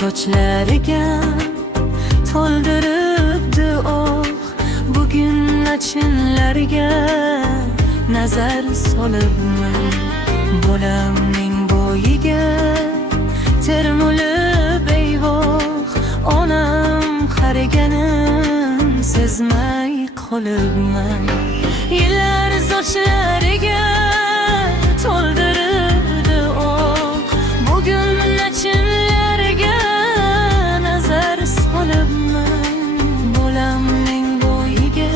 sochlariga to'ldiribdi bugun achinlarga nazar solibman. Bolamning bo'yiga termulib eyvoh, onam qariganin sezmay qolibman. Yillar sochlariga to'ldiribdi bugun achinlarga nazar solibman. Bolamning bo'yiga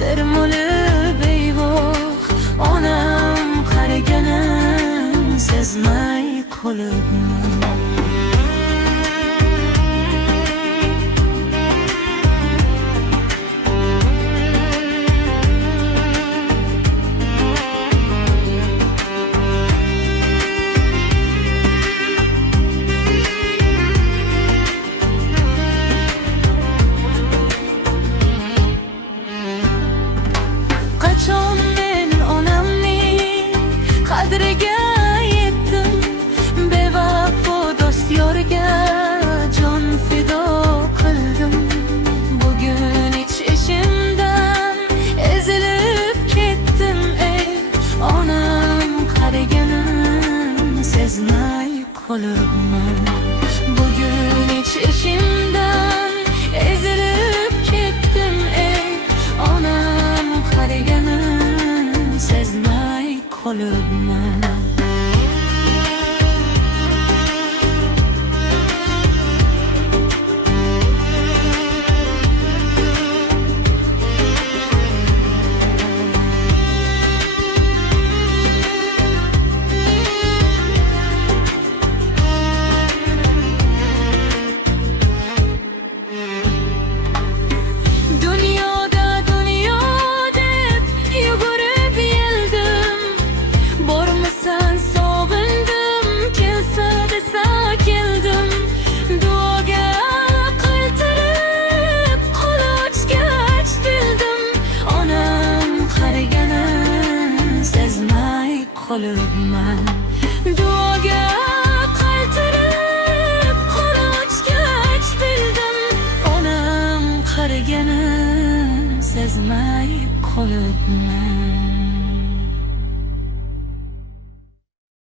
termulib eyvoh, onam qariganin sezmay qolibman. Qachon men onamning qadriga yetdim, bevafo do'st yorga jon fido qildim. Bugun ichishimdan ezilib ketdim, ey onam qariganin sezmay qolibman. Bugun ichishimdan ezilib ketdim, ey onam qariganin sezmay qolibman. Qolibman duoga qaltirib qo'l ochgach bildim, onam qariganin sezmay qolibman.